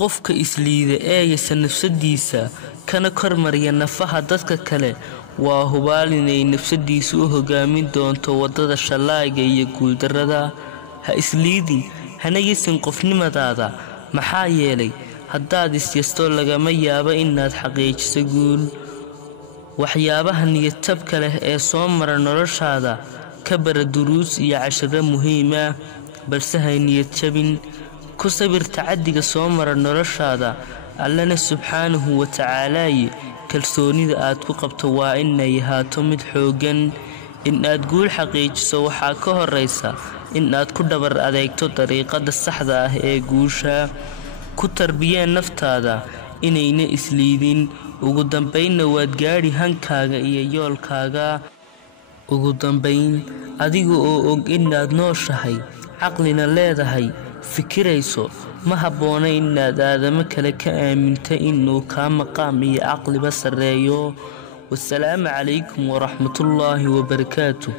qofka isliida eegaysa nafsadiisa kana kormariya nafaha dadka kale waa hubaal inay nafsadiisu u hogaamin doonto wadada shalayga iyo guuldarrada. ha isliidin hana yeesin qofnimadaada, maxaa yeelay haddaad isyasto lagama yaabo inaad xaqiijiso guul. waxyaabaha niyadjabka leh ee soo mara noloshaada ka bara duruus iyo casharo muhiim ah, balse ha niyadjabin. ku sabir tacadiga soo mara noloshaada, allana subxaanahu wa tacaala kalsoonida aad ku qabto waa inay ahaato mid xoogan. in aad guul xaqiijiso waxaa ka horeysa in aad ku dhabar adeegto dariiqada saxda ah ee guusha. ku tarbiyee naftaada inayna isliidin, ugu dambeynna waad gaadhi hankaaga iyo yoolkaaga. ugu dambeyn, adiga oo og inaad nooshahay, caqlina leedahay, fikirayso, ma habboona inaad aadamo kale ka aaminta inuu kaa maqaam iyo caqliba sarreeyo. والسلام عليكم ورحمة الله وبركاته.